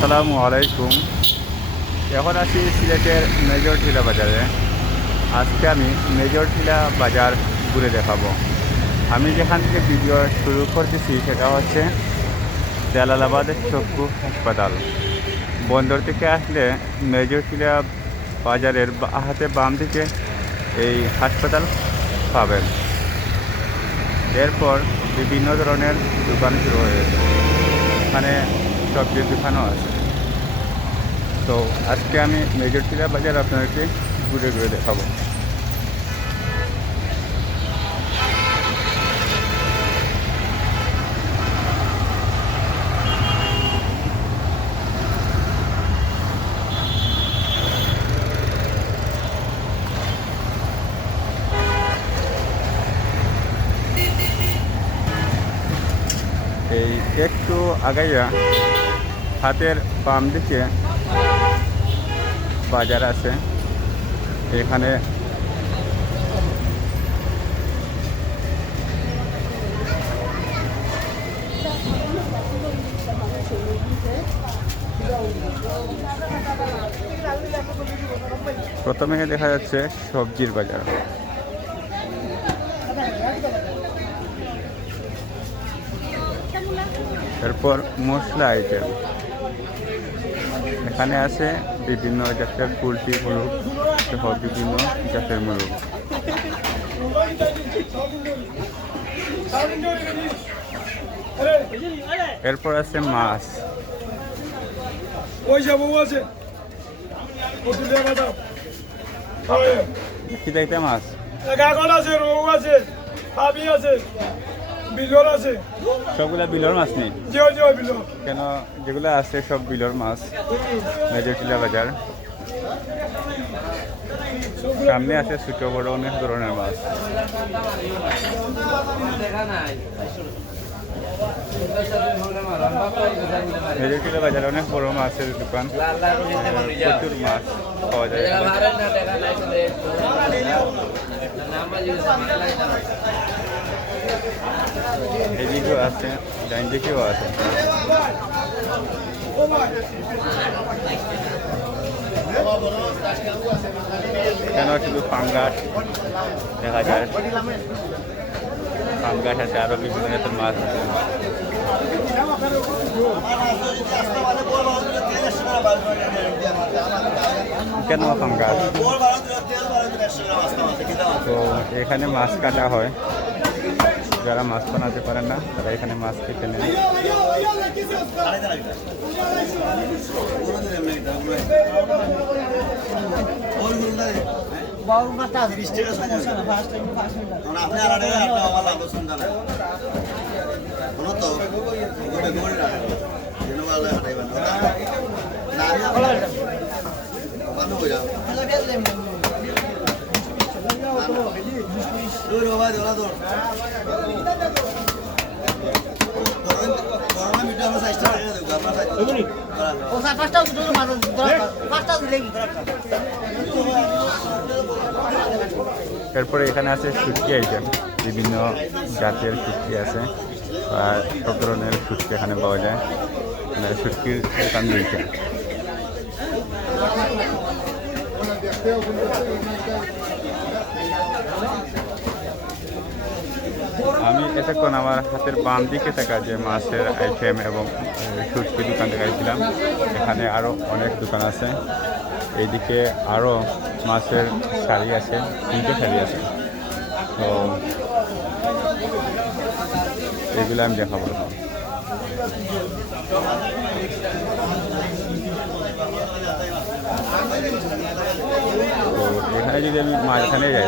আসসালামু আলাইকুম। এখন আছি সিলেটের মেজর টিলা বাজারে। আজকে আমি মেজর টিলা বাজার ঘুরে দেখাবো। আমি যেখান থেকে ভিডিও শুরু করতেছি সেটা হচ্ছে জালালাবাদের চক্ষু হাসপাতাল। বন্দর থেকে আসলে মেজর টিলা বাজারের হাতে বাম দিকে এই হাসপাতাল পাবেন। এরপর বিভিন্ন ধরনের দোকান শুরু হয়েছে এখানে সবজির দেখানো আছে। তো আজকে আমি মেজর টিলা বাজার আপনাদেরকে ঘুরে ঘুরে দেখাবো। এই একটু আগাইয়া হাতের বাম দিকে বাজার আছে। এখানে প্রথমে দেখা যাচ্ছে সবজির বাজার। এরপর মশলা আইটেম এখানে আছে বিভিন্ন জাতের পোলট্রি মুরগ সহ বিভিন্ন জাতের মুরগ। এরপর আছে মাছ। কি দেখতে মাছ? আছে রৌ আছে আছে। বিলর আছে? সবগুলা বিলর মাছ নেই। জিও জিও বিলর। কেন যেগুলো আছে সব বিলর মাছ। মেজরটিলা বাজার। সামনে আছে ছোট বড় অনেক ধরনের মাছ। মেজরটিলা বাজারে অনেক বড় মাছের দোকান। প্রচুর মাছ পাওয়া যায়। এদিকেও আছে, ডাইন দিকেও আছে। কেন শুধু পাঙ্গাস দেখা যায়। পাঙ্গাস আছে, আরও বিভিন্ন জাতের মাছ আছে। কেন পাঙ্গাস তো এখানে মাছ কাটা হয়। যারা মাছ বানাতে পারেন না তারা এখানে মাছ কেটে নেন না এরপরে এখানে আছে শুটকি আইটেম বিভিন্ন জাতের শুটকি আছে আর সব ধরনের শুটকি এখানে পাওয়া যায়। মানে শুটকির দোকান দিয়েছে আমি এতক্ষণ আমার হাতের বাম দিকে থাকা যে মাছের আইটেম এবং শুটকি দোকান দেখাইছিলাম এখানে আরও অনেক দোকান আছে এইদিকে আরও মাছের শাড়ি আছে, তিনটে শাড়ি আছে তো এগুলো আমি দেখাবো। তো এখানে যদি আমি মাঝখানে যাই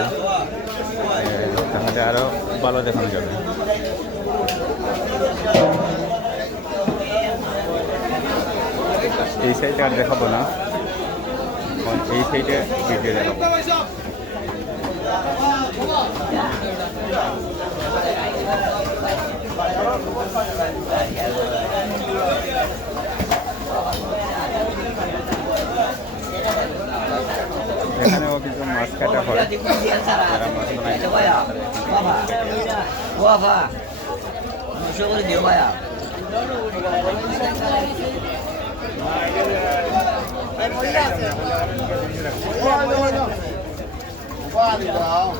তাহলে আরও ভালো দেখানো যাবে। এই সাইডে আর দেখাবো না। এই সাইডে ভিডিও দেখাবো। এখানেও কিছু মাছ কাটা হয় মাছ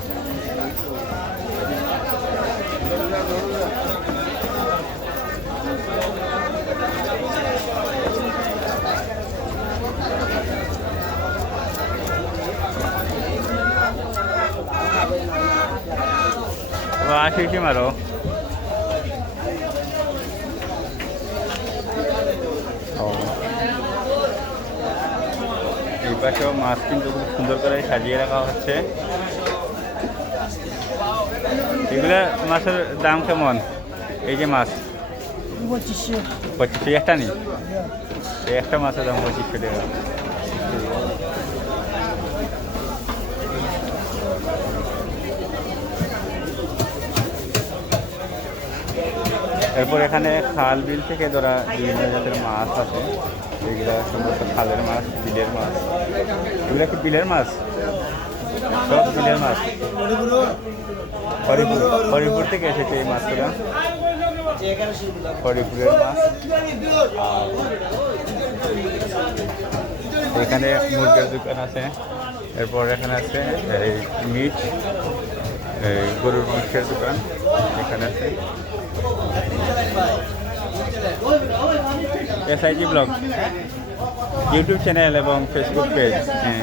বানায় আসি মারো এই পাশেও মাছ কিন্তু খুব সুন্দর করে সাজিয়ে রাখা হচ্ছে। এগুলা মাছের দাম কেমন? এই যে মাছ। পঁচিশশো। একটা নেই এই একটা মাছের দাম পঁচিশশো টাকা। এরপর এখানে খাল বিল থেকে ধরা বিভিন্ন জাতের মাছ আছে এগুলো সম্ভবত খালের মাছ, বিলের মাছ। এগুলো কি বিলের মাছ? সব বিলের মাছ। হরিপুর হরিপুর থেকে এসেছে এই মাছগুলো। হরিপুরের মাছ। এখানে মুরগের দোকান আছে। এরপর এখানে আছে এই মিট, এই গরুর মাংসের দোকান। এখানে আছে। এসআইজি ব্লগ ইউটিউব চ্যানেল এবং ফেসবুক পেজ হ্যাঁ।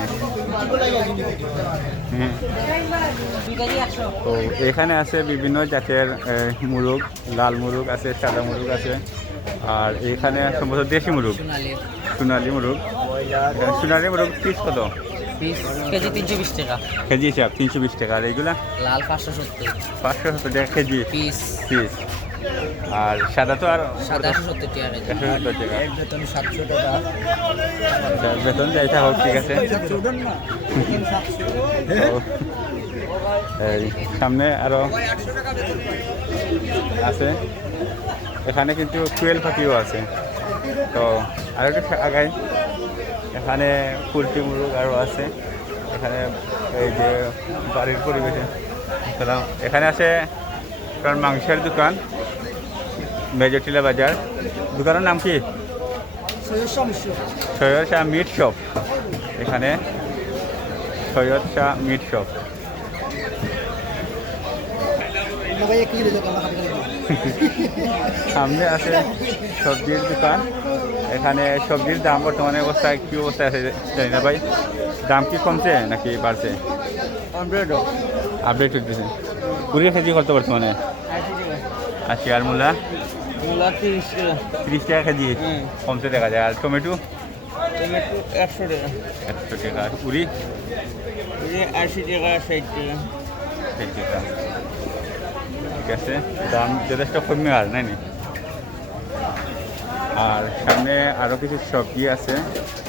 হ্যাঁ। তো এখানে আছে বিভিন্ন জাতের মুরগ লাল মুরগ আছে সাদা মুরগ আছে আর এখানে সম্ভবত দেশি মুরগ। সোনালি। মুরগ। সোনালি মুরগ পিস কত? কেজি তিনশো বিশ টাকা। কেজি হিসাব তিনশো বিশ টাকা। আর এইগুলা? লাল পাঁচশো সত্তর। পাঁচশো সত্তর টাকা কেজি। পিস পিস আর সাদা তো আর এক বেতন আচ্ছা, যাইতে হোক ঠিক আছে। তো, এই সামনে আরও আছে। এখানে কিন্তু কুয়েল পাখিও আছে। তো আর একটু আগাই। এখানে পোলট্রি মুরগ আরও আছে। এখানে এই যে বাড়ির পরিবেশে। এখানে আছে কারণ মাংসের দোকান। মেজরটিলা বাজার। দোকানের নাম কি? Syed Shah meat shop. এখানে সৈয়দ শাহ মিট শপ। সামনে আছে সবজির দোকান। এখানে সবজির দাম বর্তমানে অবস্থায় কি অবস্থায় আছে জানি না ভাই। দাম কি কমছে নাকি বাড়ছে? আপডেট হচ্ছে কুড়ি কেজি কত বর্তমানে? আশি আর মূলা। তিরিশ টাকা। তিরিশ টাকা কেজি। কমতে দেখা যায়। আর টমেটো? টমেটো একশো টাকা। একশো টাকা। আর উড়ি? আশি টাকা ষাট টাকা। ষাট টাকা। ঠিক আছে। দাম যথেষ্ট কমে আর নাই? আর সামনে আরও কিছু সবজি আছে।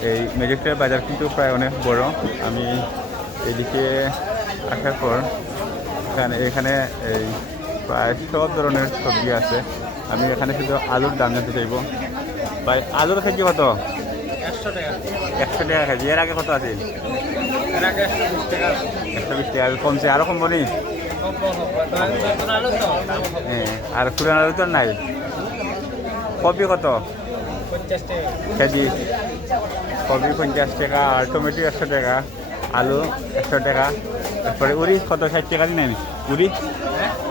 এই মেজেক্টের বাজার কিন্তু প্রায় অনেক বড়। আমি এদিকে আসার পর এখানে এখানে এই প্রায় সব ধরনের সবজি আছে। আমি এখানে শুধু আলুর দাম জানতে চাইব। ভাই আলুর কেজি কত? একশো টাকা। একশো টাকা কেজি এর আগে কত আছে? একশো বিশ টাকা কমছে। আরও কমবো নি? হ্যাঁ আর পুরান আলু তো নাই। কপি কত? কেজি। কপি পঞ্চাশ টাকা আর টমেটো একশো টাকা আলু একশো টাকা। তারপরে উড়ি কত? ষাট টাকা নেনি। উড়ি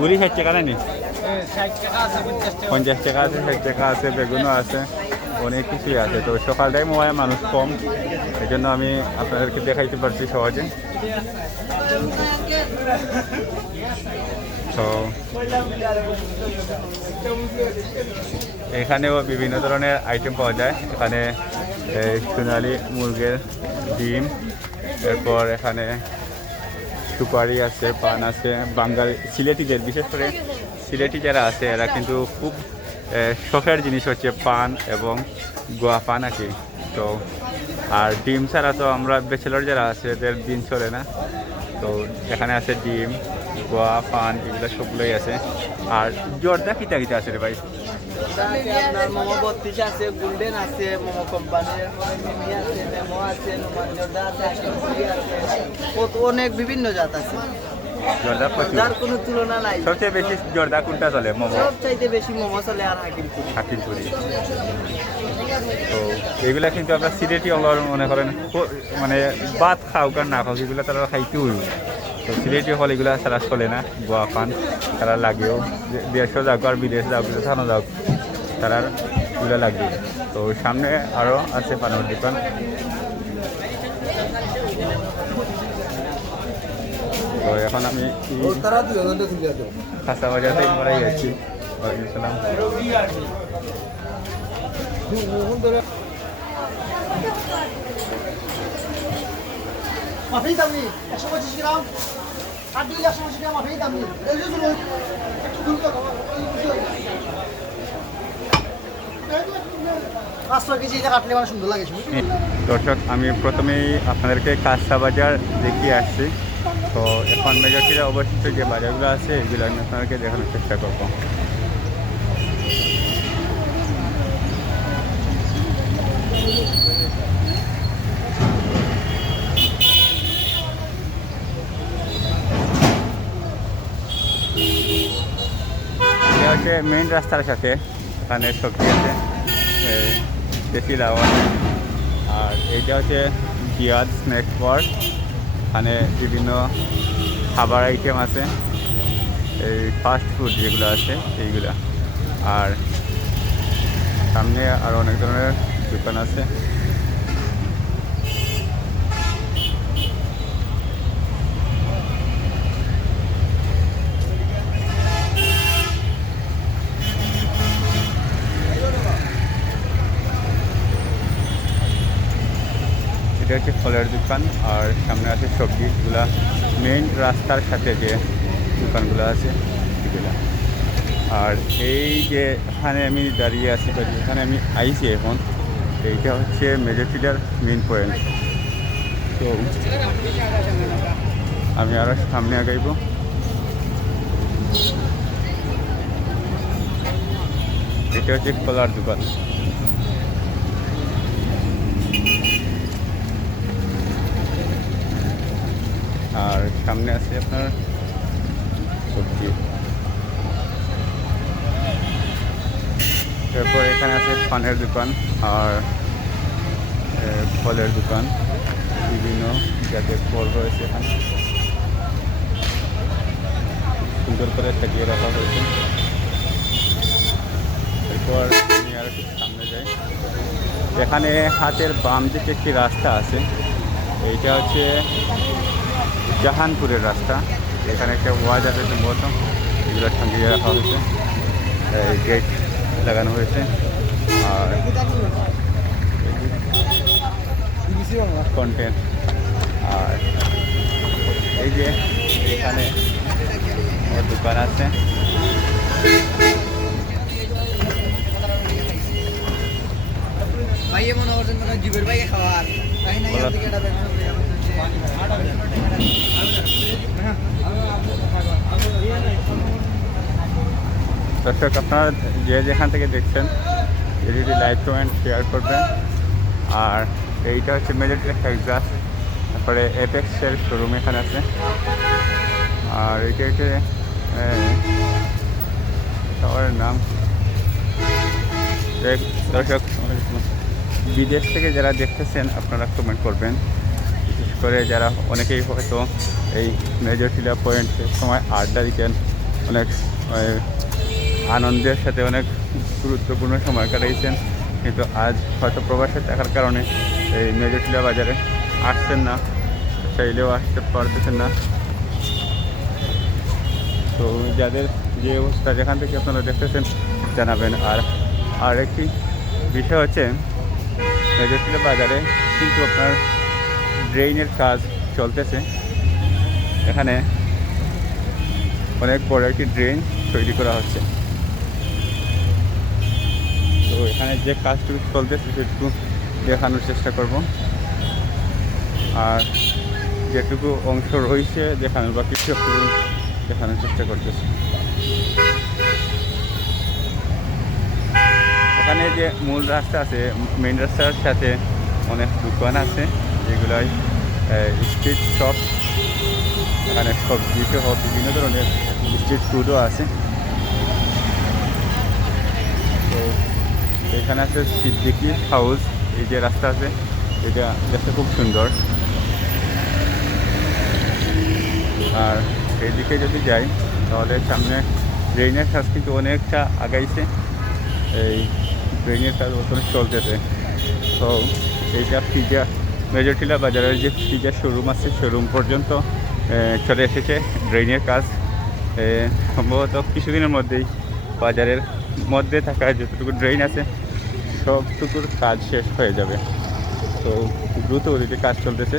উড়ি ষাট টাকা আছে পঞ্চাশ টাকা আছে, ষাট টাকা আছে, বেগুনও আছে, অনেক কিছুই আছে। তো সকাল টাইম মানুষ কম এই জন্য আমি আপনাদেরকে দেখাইতে পারছি সহজে। তো এখানেও বিভিন্ন ধরনের আইটেম পাওয়া যায়। এখানে সোনালি মুরগের ডিম, এরপর এখানে সুপারি আছে, পান আছে, বাঙালি, সিলেটিদের, বিশেষ করে সিলেটি যারা আছে, এরা কিন্তু খুব শখের জিনিস হচ্ছে পান এবং গোয়া পান আর তো, আর ডিম ছাড়া তো আমরা ব্যাচেলর যারা আছে, এদের দিন চলে না। তো, এখানে আছে ডিম, গোয়া, পান, এগুলো সবগুলোই আছে। আর জর্দা কিটা কিটা আছে রে ভাই? কত অনেক বিভিন্ন জাত আছে। জর্দা প্রচুর। যার কোনো তুলনা নাই। সবচেয়ে বেশি জর্দা কোনটা চলে মোমো? সব চাইতে বেশি মোমো চলে আর হাকিমপুর। হাকিমপুরি। তো এগুলা কিন্তু আপনার সিলেটি হল মনে করেন মানে ভাত খাও কার না খাও এগুলো তারা খাইতেও হইব। তো সিলেটি হল এগুলা সারা চলে না গোয়া পান তারা লাগেও। দেশও যাক আর বিদেশ যাক যেখানে যাক তারা এগুলো লাগবে। তো সামনে আরও আছে পানের দোকান। তো এখন আমি খাসা থেকে মরাই। মাফি দামি একশো পঁচিশ গ্রাম একশো পঁচিশ গ্রাম মাফি দামি। এটা কাটলে মানে। দর্শক আমি প্রথমেই আপনাদেরকে কাঁচা বাজার দেখিয়ে আসছি। তো এখন মেজরটির অবশিষ্ট যে বাজারগুলো আছে, এগুলো আমি আপনাদেরকে দেখানোর চেষ্টা করব। হচ্ছে মেইন রাস্তার সাথে, এখানে সবজি আছে দেশি লাউ আর এইটা হচ্ছে জিয়াদ স্ন্যাক বার। এখানে বিভিন্ন খাবার আইটেম আছে। এই ফাস্ট ফুড যেগুলো আছে, এইগুলা। আর সামনে আর অনেক ধরনের দোকান আছে। হচ্ছে ফলের দোকান আর সামনে আছে সবজিগুলা। মেইন রাস্তার সাথে যে দোকানগুলো আছে, সেগুলো। আর এই যে এখানে আমি দাঁড়িয়ে আছি বা যেখানে আমি আইছি এখন, এইটা হচ্ছে মেজরটিটার মেইন পয়েন্ট তো আমি আরও সামনে আগাইব। এটা হচ্ছে কলার দোকান। আর সামনে আছে আপনার সবজি। তারপর এখানে আছে পানের দোকান আর ফলের দোকান। বিভিন্ন জাতের ফল রয়েছে এখানে। সুন্দর করে সাজিয়ে রাখা হয়েছে। এরপর আমি আর সামনে যাই। এখানে হাতের বাম দিকে একটি রাস্তা আছে। এইটা হচ্ছে জাহানপুরের রাস্তা। এখানে একটা ওয়াজ আছে সম্ভবত এগুলো সঙ্গে রাখা হয়েছে। গেট লাগানো হয়েছে। আর কন্টেন্ট আর এই যে এখানে দোকান আছে। ভাইয়ে মনে করছেন জীবের ভাইয়ে খাওয়ার। তাই না দর্শক, আপনারা যে যেখান থেকে দেখছেন এটি লাইভ কমেন্ট শেয়ার করবেন। আর এইটা হচ্ছে মেজর টেক্সাস তারপরে এপেক্সের শোরুম এখানে আছে। আর এইটা হচ্ছে টাওয়ারের নাম। দর্শক, বিদেশ থেকে যারা দেখতেছেন, আপনারা কমেন্ট করবেন। করে যারা অনেকেই হয়তো এই মেজর টিলা পয়েন্টের সময় আড্ডা দিতেন, অনেক আনন্দের সাথে অনেক গুরুত্বপূর্ণ সময় কাটাইছেন। কিন্তু আজ হয়তো প্রবাসে থাকার কারণে এই মেজর টিলা বাজারে আসছেন না, চাইলেও আসতে পারতেছেন না। তো যাদের যে অবস্থা, যেখান থেকে আপনারা দেখতেছেন, জানাবেন। আর আর একটি বিষয় হচ্ছে মেজরটিলা বাজারে কিন্তু আপনার ড্রেইনের কাজ চলতেছে। এখানে অনেক বড় একটি ড্রেন তৈরি করা হচ্ছে। তো এখানে যে কাজটুকু চলতেছে সেটুকু দেখানোর চেষ্টা করব। আর যেটুকু অংশ রয়েছে দেখানোর বা কিছু একটু দেখানোর চেষ্টা করতেছি। এখানে যে মূল রাস্তা আছে মেন রাস্তার সাথে অনেক দোকান আছে। যেগুলোই স্ট্রিট শপ এখানে সবজি সহ বিভিন্ন ধরনের স্ট্রিট ফুডও আছে। তো এখানে আছে সিদ্দিকি হাউস এই যে রাস্তা আছে, এটা দেখতে খুব সুন্দর। আর এইদিকে যদি যাই, তাহলে সামনে ড্রেনের কাজ কিন্তু অনেকটা আগাইছে। এই ড্রেনের কাজ ওখানে চলতেছে। তো এইটা পিজা মেজরটিলা বাজারের যে ফ্রিজের শোরুম আছে শোরুম পর্যন্ত চলে এসেছে ড্রেনের কাজ। সম্ভবত কিছুদিনের মধ্যেই বাজারের মধ্যে থাকা যতটুকু ড্রেন আছে, সবটুকুর কাজ শেষ হয়ে যাবে। তো দ্রুত ওদিকে কাজ চলতেছে।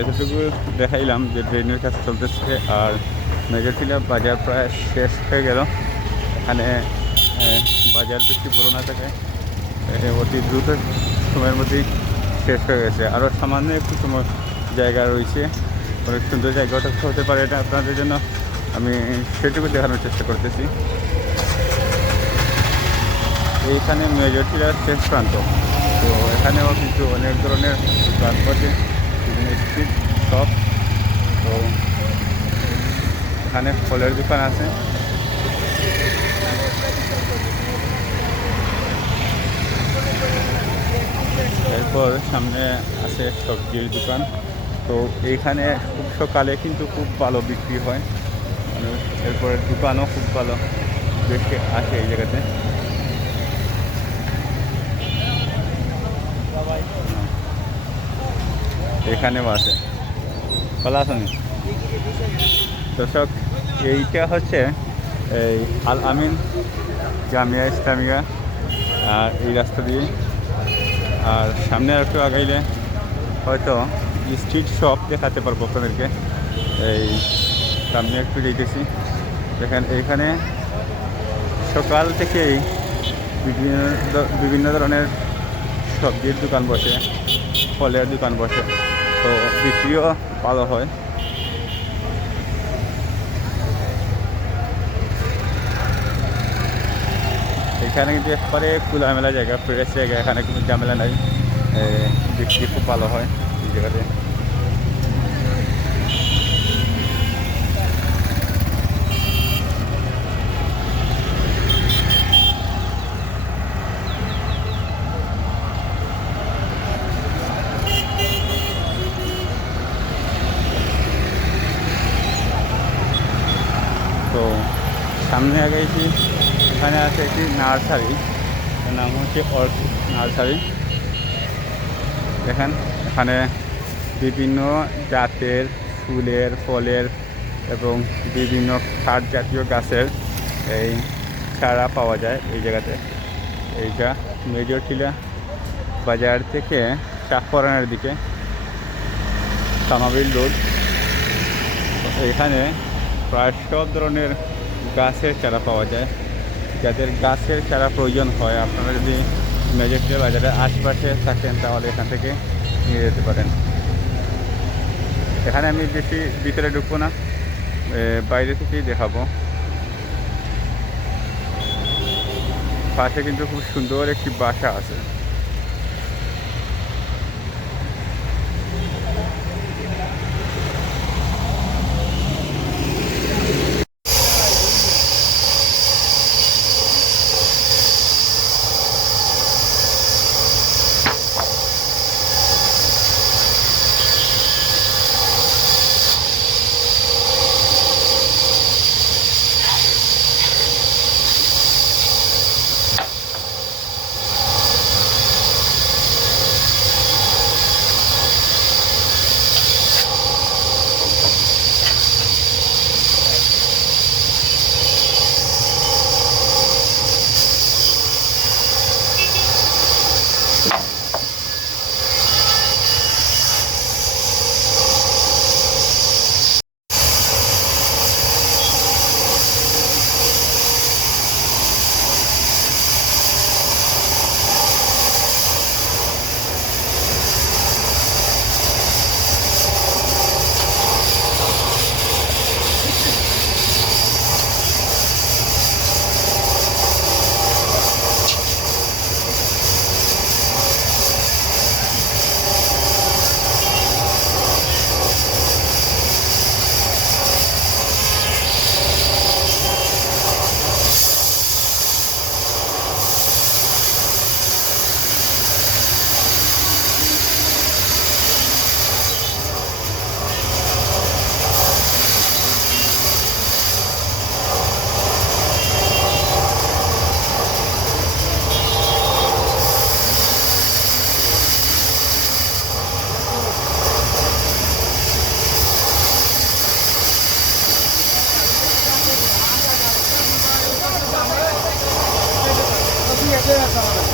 এতটুকু দেখাইলাম যে ড্রেনের কাজ চলতেছে আর মেজরটিলা বাজার প্রায় শেষ হয়ে গেল। এখানে বাজার বেশি বড় না থাকে অতি দ্রুত সময়ের মধ্যেই শেষ হয়ে গেছে। আরও সামান্য একটু সময় জায়গা রয়েছে। অনেক সুন্দর জায়গাটা হতে পারে এটা আপনাদের জন্য। আমি সেটুকু দেখানোর চেষ্টা করতেছি। এইখানে মেজরটিলার শেষ প্রান্ত। তো এখানেও কিন্তু অনেক ধরনের দোকান বসে বিভিন্ন স্ট্রিট শপ তো এখানে ফলের দোকান আছে। এরপর সামনে আছে সবজির দোকান। তো এইখানে খুব সকালে কিন্তু খুব ভালো বিক্রি হয়। মানে এরপরে দোকানও খুব ভালো। বেশি আছে এই জায়গাতে। এখানেও আছে। ভালো আছেন? দর্শক এইটা হচ্ছে এই আল আমিন জামিয়া ইসলামিয়া। আর এই রাস্তা দিয়ে। আর সামনে আর একটু আগাইলে হয়তো স্ট্রিট শপ দেখাতে পারব আপনাদেরকে। এই সামনে একটু দেখতেছি। দেখেন, এইখানে সকাল থেকেই বিভিন্ন বিভিন্ন ধরনের সবজির দোকান বসে, ফলের দোকান বসে। তো বিক্রিও ভালো হয়। এখানে কিন্তু একবারে খোলামেলা জায়গা ফ্রেশ জায়গা, এখানে কোনো ঝামেলা নাই। বিক্রি খুব ভালো হয় এই জায়গাতে। তো, সামনে আগাইছি এখানে আছে একটি নার্সারি নাম হচ্ছে অর্কিড নার্সারি। দেখেন, এখানে বিভিন্ন জাতের ফুলের, ফলের এবং বিভিন্ন খাট জাতীয় গাছের এই চারা পাওয়া যায় এই জায়গাতে। এইটা মেজর টিলা বাজার থেকে শাহপরানের দিকে সামাবিল রোড। এখানে প্রায় সব ধরনের গাছের চারা পাওয়া যায়। যাদের গাছের চারা প্রয়োজন হয়, আপনারা যদি মেজেস্টিক বাজারের আশপাশে থাকেন, তাহলে এখান থেকে নিয়ে যেতে পারেন। এখানে আমি বেশি ভিতরে ঢুকবো না বাইরে থেকেই দেখাবো। পাশে কিন্তু খুব সুন্দর একটি বাসা আছে। আছে